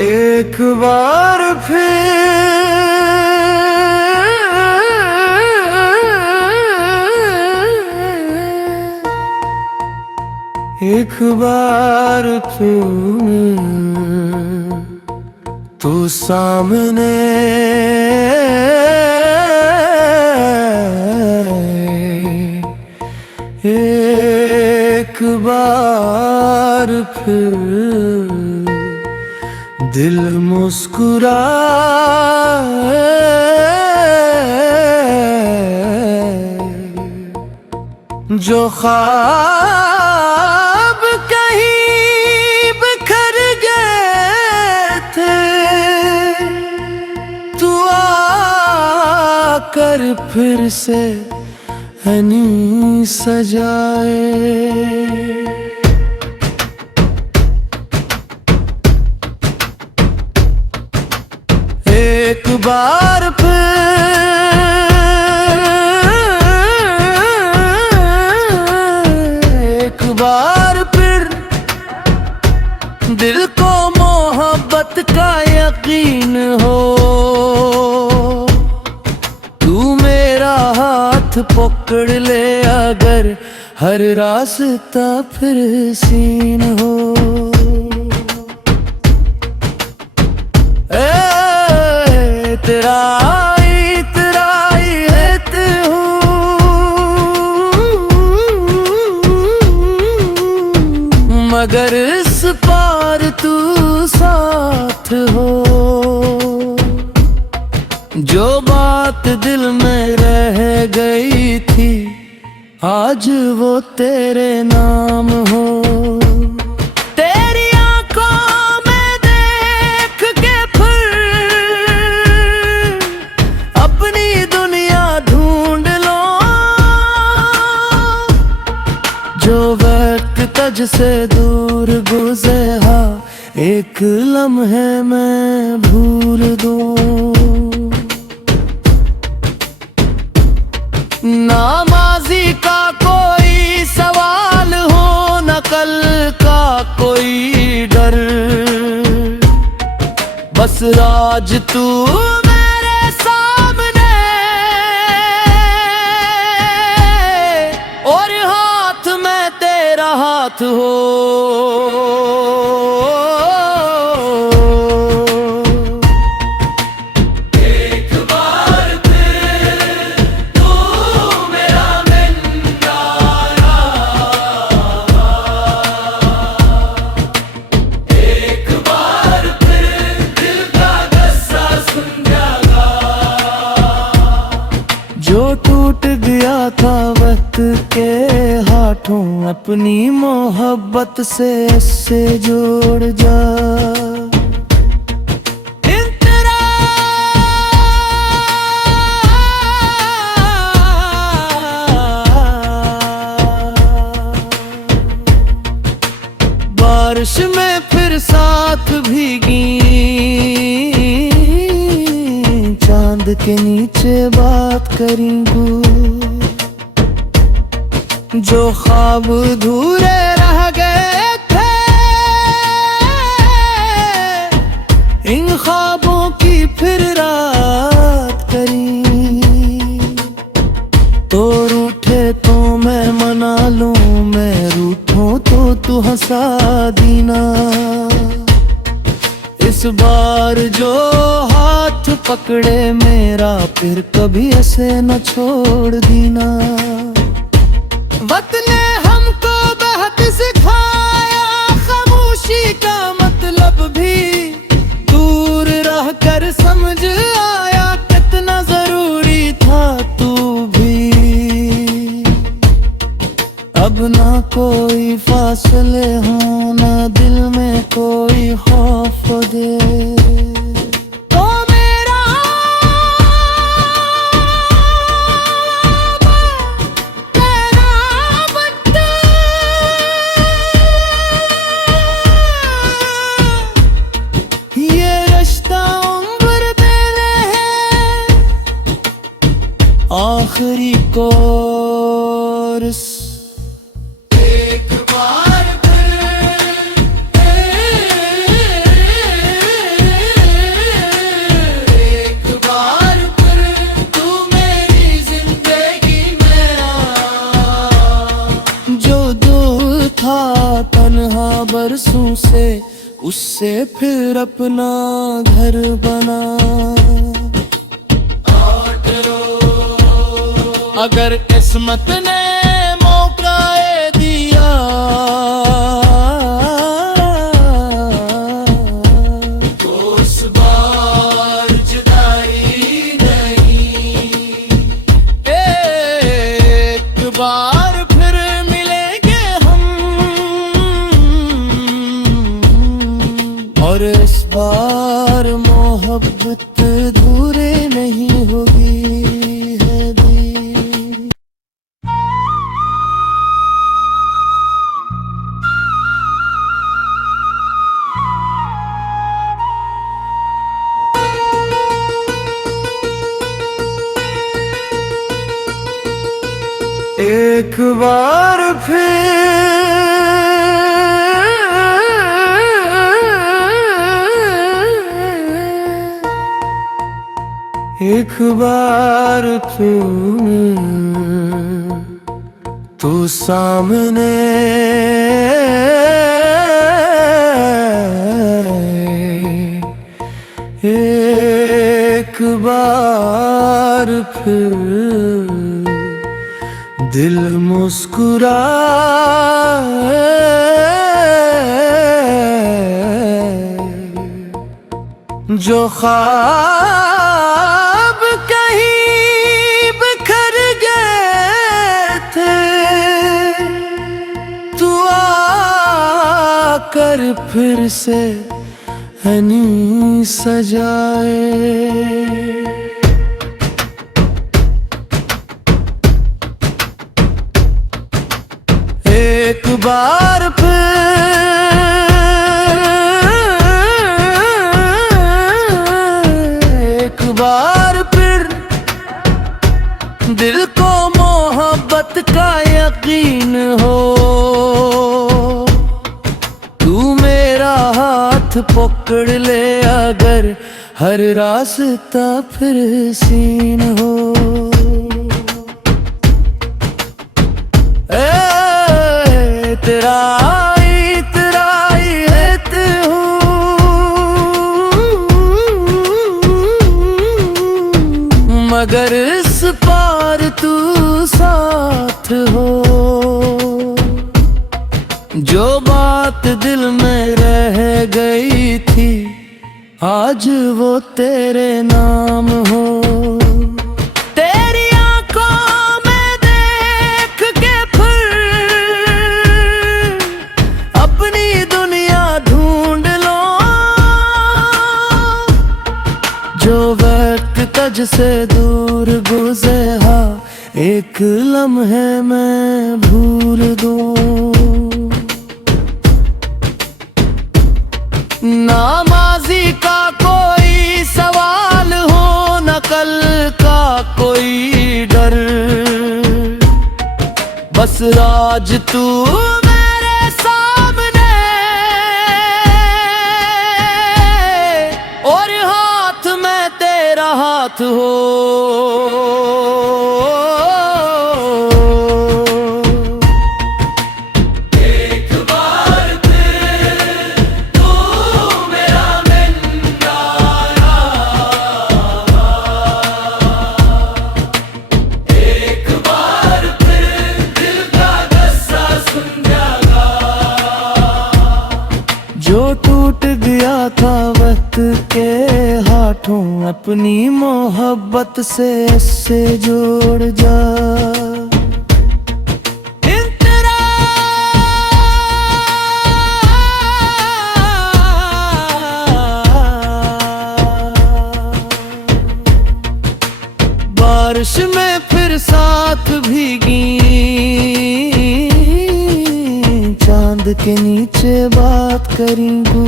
एक बार फिर एक बार तू सामने एक बार फिर दिल मुस्कुराए जो ख्वाब कहीं बिखर गए थे तू आकर फिर से हनी सजाए। एक बार फिर दिल को मोहब्बत का यकीन हो तू मेरा हाथ पकड़ ले अगर हर रास्ता फिर सीन हो। तेरा ही रहते हूँ मगर इस पार तू साथ हो। जो बात दिल में रह गई थी आज वो तेरे नाम हो। जो वक्त तुझ से दूर गुज़रा एक लम्हे में भूल दूं ना माज़ी का कोई सवाल हो न कल का कोई डर बस राज तू मेरे सामने और हाथ में तेरा हाथ हो। एक बार फिर तू मेरा मिंगारा एक बार फिर दिल का गस्सा सुन जागा जो टूट गया था वक्त के हाथों अपनी मोहब्बत से जोड़ जा। बारिश में फिर साथ भीगी चांद के नीचे बात करेंगे जो ख्वाब अधूरे रह गए थे इन ख्वाबों की फिर रात करी तो रूठे तो मैं मना लूं मैं रूठूं तो तू हंसा दीना। इस बार जो हाथ पकड़े मेरा फिर कभी ऐसे न छोड़ दीना। वक्त ने हमको बहुत सिखाया खामोशी का मतलब भी दूर रह कर समझ आया कितना जरूरी था तू भी। अब ना कोई फासले हो ना दिल में कोई खौफ दे आखिरी कोर्स। एक बार फिर उससे फिर अपना घर बना। अगर किस्मत ने मौका दिया तो उस बार जुदाई नहीं। एक बार फिर मिलेंगे हम और इस बार मोहब्बत अधूरे नहीं होगी। एक बार फिर एक बार तू सामने एक बार फिर दिल मुस्कुराए जो ख्वाब कहीं बिखर गए थे तू आकर फिर से हनी सजाए। एक बार फिर दिल को मोहब्बत का यकीन हो। तू मेरा हाथ पकड़ ले अगर हर रास्ता फिर सीन हो। तेरा रहते हूँ मगर इस पार तू साथ हो। जो बात दिल में रह गई थी आज वो तेरे नाम हो। जो वक्त तुझ से दूर गुज़रा एक लम्हे में भूल दूं। ना माज़ी का कोई सवाल हो न कल का कोई डर। बस राज तू मेरे सामने और हाथ में तेरा हाथ हो। जो टूट गया था वक्त के हाथों अपनी मोहब्बत से इससे जोड़ जा। बारिश में फिर साथ भीगी चांद के नीचे बात करेंगे।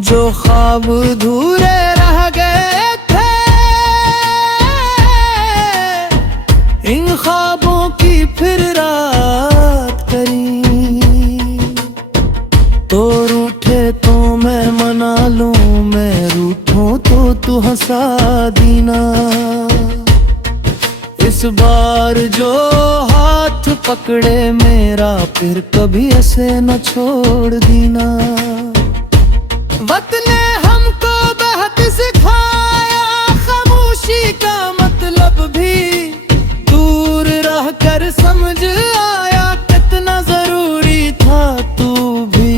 जो ख्वाब अधूरे रह गए थे इन ख्वाबों की फिर रात करी। तो रूठे तो मैं मना लूं मैं रूठूं तो तू हंसा दीना। इस बार जो हाथ हाथ पकड़े मेरा, फिर कभी ऐसे न छोड़ देना। वक्त ने हमको बहुत सिखाया, खामोशी का मतलब भी दूर रह कर समझ आया, कितना जरूरी था तू भी।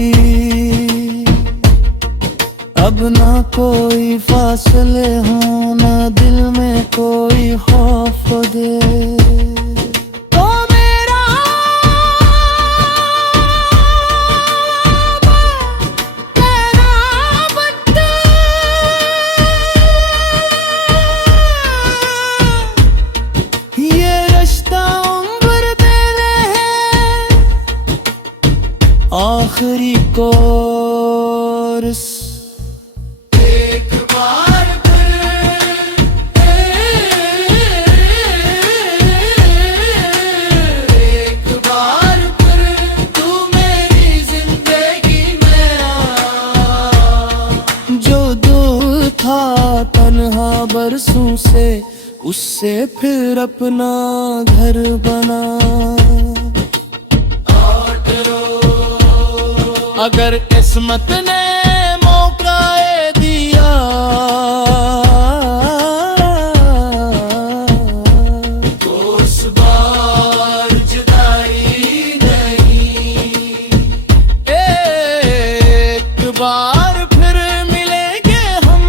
अब ना कोई फासले हो, ना दिल में कोई खौफ दे। आखिरी कोर्स एक बार फिर, एक बार फिर तू मेरी जिंदगी में आ। जो दूर था तन्हा बरसों से, उससे फिर अपना घर बना। अगर किस्मत ने मौका दिया, तो इस बार जुदाई नहीं। एक बार फिर मिलेंगे हम,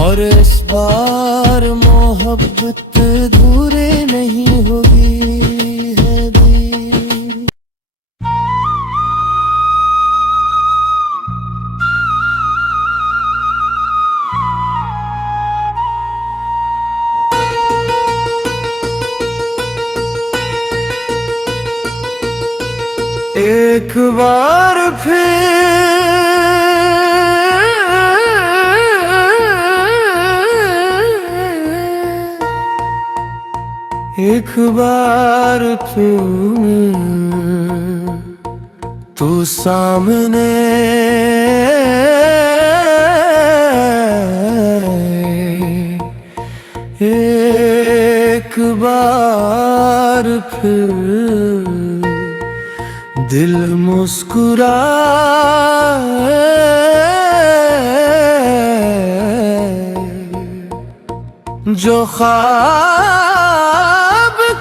और इस बार मोहब्बत अधूरे नहीं होगी। एक बार फिर, एक बार फिर तू सामने एक बार फिर दिल मुस्कुराए। जो ख्वाब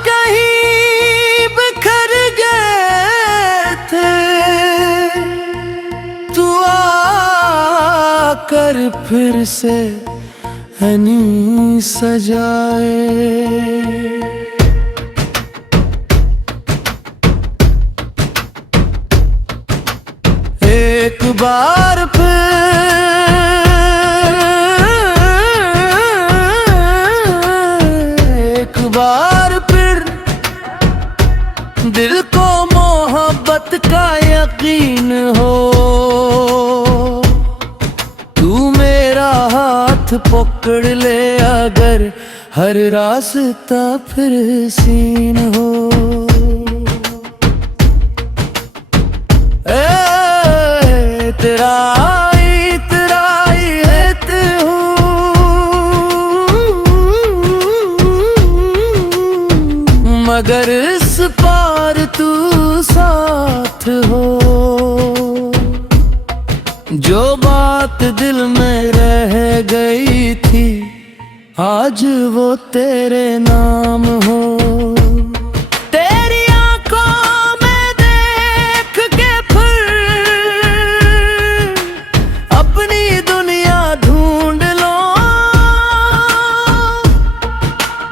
कहीं बिखर गए थे, तू आकर फिर से हनी सजाए। एक बार फिर, एक बार फिर दिल को मोहब्बत का यकीन हो। तू मेरा हाथ पकड़ ले, अगर हर रास्ता फिर सीन हो। तेरा रहते हूँ, मगर इस पार तू साथ हो। जो बात दिल में रह गई थी, आज वो तेरे नाम हो।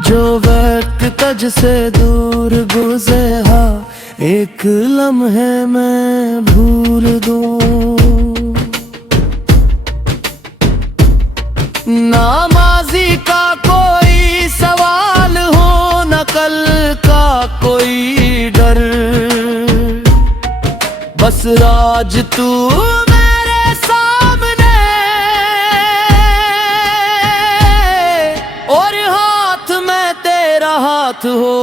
जो वक्त तुझ से दूर गुज़रा, एक लम्हे में भूल दूं। ना माज़ी का कोई सवाल हो, न कल का कोई डर, बस राज तू मेरे सामने, और हाथ में तेरा हाथ हो।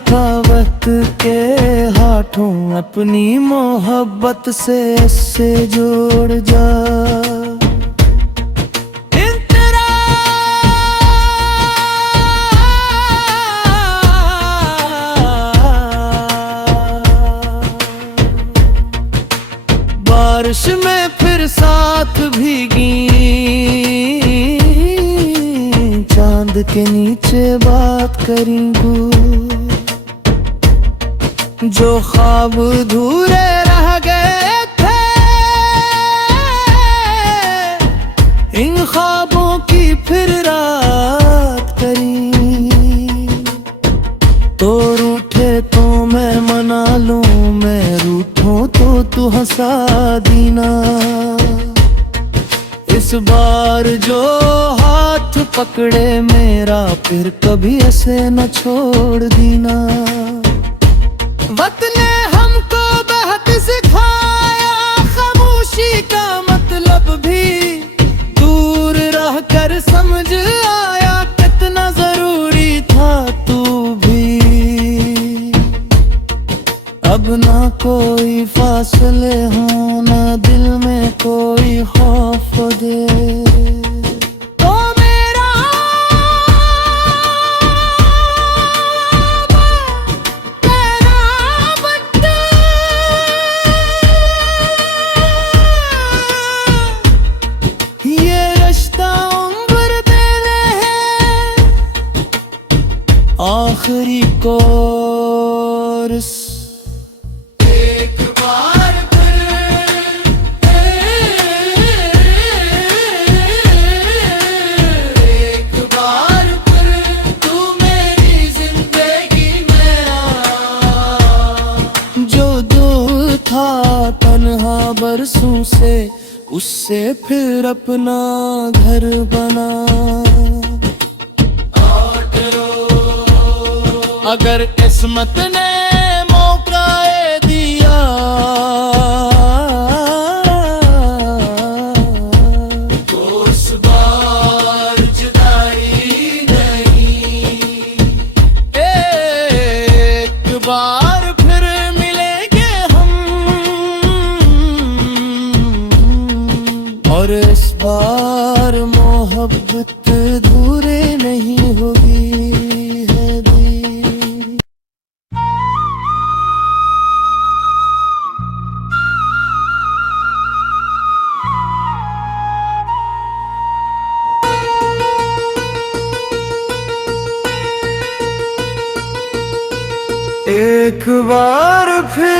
था वक्त के हाथों, अपनी मोहब्बत से इससे जोड़ जा। बारिश में फिर साथ भीगी, चांद के नीचे बात करेंगे। जो ख्वाब अधूरे रह गए थे, इन ख्वाबों की फिर रात करी। तो रूठे तो मैं मना लूं, मैं रूठूं तो तू हंसा दीना। इस बार जो हाथ पकड़े मेरा, फिर कभी ऐसे न छोड़ दीना। वक्त ने हमको बहुत सिखाया, खामोशी का मतलब भी दूर रह कर समझ आया। कितना जरूरी था तू भी। अब ना कोई फासले हो, ना दिल में कोई खौफ दे। आखिरी कोर्स एक बार फिर, एक बार फिर तू मेरी जिंदगी में आ। जो दूर था तन्हा बरसों से, उससे फिर अपना घर बना। अगर किस्मत ने मौका दिया, तो इस बार जुदाई नहीं। एक बार फिर मिलेंगे हम, और इस बार मोहब्बत अधूरे नहीं होगी। एक बार फिर,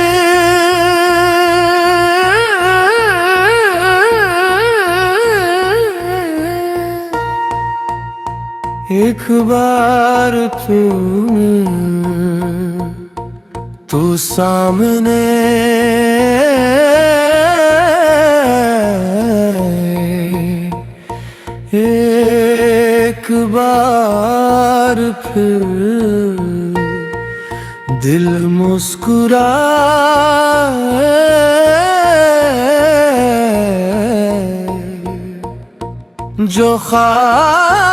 एक बार फिर तू सामने एक बार फिर दिल मुस्कुराए। जो ख्वाब